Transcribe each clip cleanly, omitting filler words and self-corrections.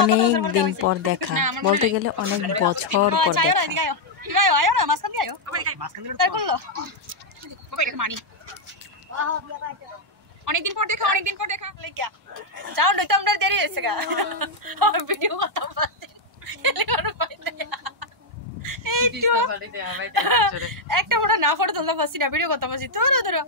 অনেক দিন পর দেখা, বলতে গেলে অনেক বছর পর দেখা। অনেকদিন পর দেখা, অনেকদিন পর দেখা লেখা যাও নয়তো আমরা দেরি হয়েছে গা ভিডিও কথা বলতে একটা মোটা না ফটো তুলতে পারছি না, ভিডিও কথা বলছি। ধরো ধরো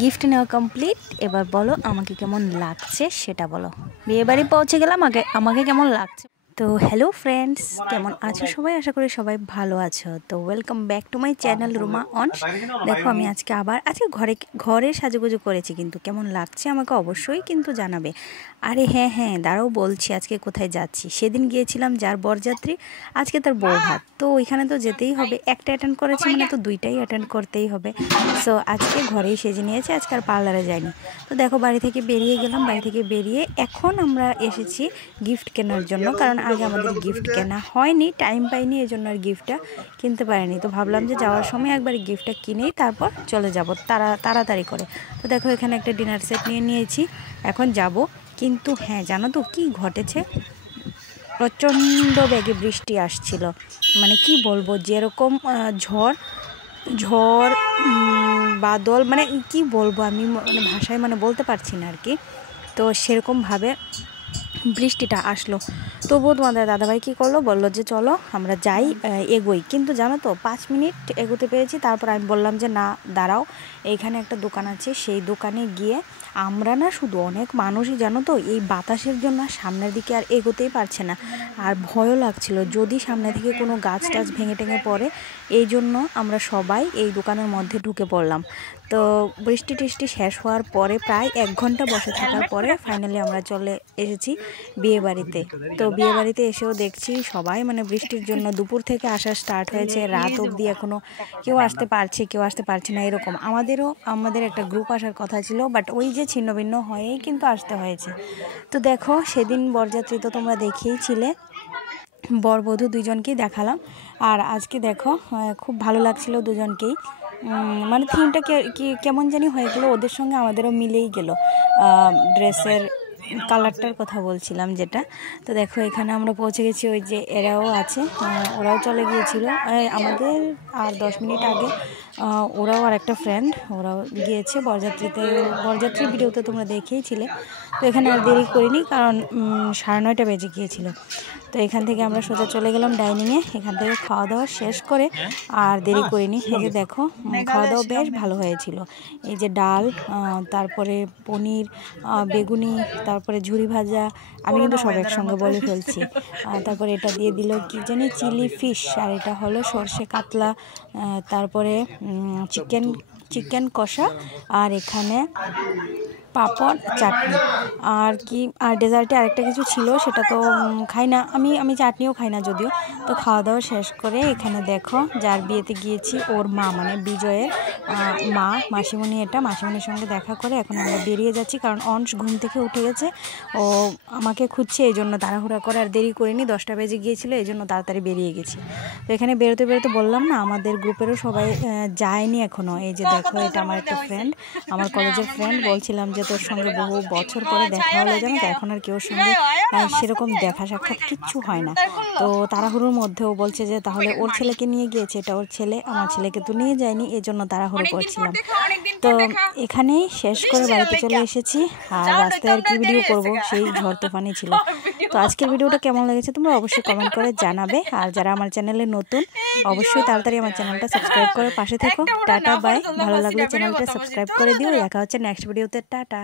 গিফট নেওয়া কমপ্লিট। এবার বলো আমাকে কেমন লাগছে সেটা বলো। বিয়ে বাড়ি পৌঁছে গেলাম, আমাকে কেমন লাগছে। তো হ্যালো ফ্রেন্ডস, কেমন আছো সবাই? আশা করি সবাই ভালো আছো। তো welcome back to my channel Ruma অনস। দেখো আমি আজকে ঘরে সাজুগুজু করেছি, কিন্তু কেমন লাগছে আমাকে অবশ্যই কিন্তু জানাবে। আরে হ্যাঁ দাঁড়াও বলছি আজকে কোথায় যাচ্ছি। সেদিন গিয়েছিলাম যার বরযাত্রী, আজকে তার বউ ভাত। তো ওইখানে তো যেতেই হবে, একটা অ্যাটেন্ড করেছি মানে তো দুইটাই অ্যাটেন্ড করতেই হবে। সো আজকে ঘরেই সেজে নিয়েছে, আজকে আর পার্লারে যাইনি। তো দেখো বাড়ি থেকে বেরিয়ে গেলাম, বাড়ি থেকে বেরিয়ে এখন আমরা এসেছি গিফট কেনার জন্য। কারণ আগে আমাদের গিফট কেনা হয়নি, টাইম পাইনি, এই জন্য আর গিফটটা কিনতে পারিনি। তো ভাবলাম যে যাওয়ার সময় একবার গিফটটা কিনেই তারপর চলে যাব তাড়াতাড়ি করে। তো দেখো এখানে একটা ডিনার সেট নিয়ে নিয়েছি, এখন যাব। কিন্তু হ্যাঁ জানো তো কি ঘটেছে, প্রচণ্ড বেগে বৃষ্টি আসছিল। মানে কি বলবো, যেরকম ঝড় বাদল, মানে কি বলবো আমি, মানে ভাষায় মানে বলতে পারছি না আর কি। তো সেরকমভাবে বৃষ্টিটা আসলো। তবুও তোমাদের দাদাভাই কী করলো, বললো যে চলো আমরা যাই, এগোই। কিন্তু জানো তো 5 মিনিট এগোতে পেরেছি। তারপর আমি বললাম যে না দাঁড়াও, এইখানে একটা দোকান আছে, সেই দোকানে গিয়ে আমরা না শুধু অনেক মানুষই জানো তো এই বাতাসের জন্য সামনের দিকে আর এগোতেই পারছে না। আর ভয়ও লাগছিল যদি সামনে থেকে কোনো গাছ টাছ ভেঙে টেঙে পড়ে, এই জন্য আমরা সবাই এই দোকানের মধ্যে ঢুকে পড়লাম। তো বৃষ্টি টিষ্টি শেষ হওয়ার পরে প্রায় 1 ঘন্টা বসে থাকার পরে ফাইনালি আমরা চলে এসেছি বিয়েবাড়িতে। তো বিয়েবাড়িতে এসেও দেখছি সবাই মানে বৃষ্টির জন্য দুপুর থেকে আসা স্টার্ট হয়েছে, রাত অবধি এখনও কেউ আসতে পারছে না এরকম। আমাদের একটা গ্রুপ আসার কথা ছিল, বাট ওই যে ছিন্ন ভিন্ন হয়েই কিন্তু আসতে হয়েছে। তো দেখো সেদিন বরযাত্রী তো তোমরা দেখেইছিলে, বরবধূ দুজনকেই দেখালাম। আর আজকে দেখো খুব ভালো লাগছিল দুজনকেই, মানে থিমটা কেমন জানি হয়ে গেলো, ওদের সঙ্গে আমাদেরও মিলেই গেল। ড্রেসের কালারটার কথা বলছিলাম যেটা। তো দেখো এখানে আমরা পৌঁছে গেছি, ওই যে এরাও আছে, ওরাও চলে গিয়েছিল আমাদের আর 10 মিনিট আগে। ওরাও আর একটা ফ্রেন্ড, ওরাও গিয়েছে বরযাত্রীর ভিডিওতে তোমরা দেখেইছিলে। তো এখানে আর দেরি করিনি, কারণ 9:30 বেজে গিয়েছিল। তো এখান থেকে আমরা সোজা চলে গেলাম ডাইনিংয়ে, এখান থেকে খাওয়া দাওয়া শেষ করে আর দেরি করিনি। এই যে দেখো খাওয়া দাওয়া বেশ ভালো হয়েছিল। এই যে ডাল, তারপরে পনির, বেগুনি, তারপরে ঝুরি ভাজা, আমি কিন্তু সব একসঙ্গে বলে ফেলছি। তারপরে এটা দিয়ে দিল কি জানি চিলি ফিশ, আর এটা হলো সর্ষে কাতলা, তারপরে চিকেন কষা, আর এখানে পাঁপড় চাটনি, আর ডেজার্টে আরেকটা কিছু ছিল, সেটা তো খাই না আমি চাটনিও খাই না যদিও। তো খাওয়া দাওয়া শেষ করে এখানে দেখো যার বিয়েতে গিয়েছি ওর মা, মানে বিজয়ের মা, মাসিমণির সঙ্গে দেখা করে এখন আমরা বেরিয়ে যাচ্ছি। কারণ অংশ ঘুম থেকে উঠে গেছে, ও আমাকে খুঁজছে, এই জন্য তাড়াহুড়া করে আর দেরি করিনি, 10টা বেজে গিয়েছিল, এই জন্য তাড়াতাড়ি বেরিয়ে গেছি। তো এখানে বেরোতে বললাম না আমাদের গ্রুপেরও সবাই যায়নি এখনও। এই যে দেখো এটা আমার একটা ফ্রেন্ড, আমার কলেজের ফ্রেন্ড, বলছিলাম যে তোর সঙ্গে বহু বছর পরে দেখা হলো জানো তো, এখন আর কেউ সঙ্গে সেরকম দেখা সাক্ষাৎ কিচ্ছু হয় না। তো তাড়াহুড়োর মধ্যেও বলছে যে তাহলে ওর ছেলেকে নিয়ে গিয়েছে, এটা ওর ছেলে, আমার ছেলেকে তো নিয়ে যায়নি, এই জন্য তাড়াহুড়ো করছিলাম। তো এখানেই শেষ করে বাড়িতে চলে এসেছি। আর রাস্তায় আর কি ভিডিও করব, সেই ঝড় তুফানি ছিল। তো আজকের ভিডিওটা কেমন লেগেছে তোমরা অবশ্যই কমেন্ট করে জানাবে। আর যারা আমার চ্যানেলে নতুন অবশ্যই তাড়াতাড়ি আমার চ্যানেলটা সাবস্ক্রাইব করে পাশে থেকো। টাটা বাই, ভালো লাগলে চ্যানেলটা সাবস্ক্রাইব করে দিও। দেখা হচ্ছে নেক্সট ভিডিওতে, টাটা।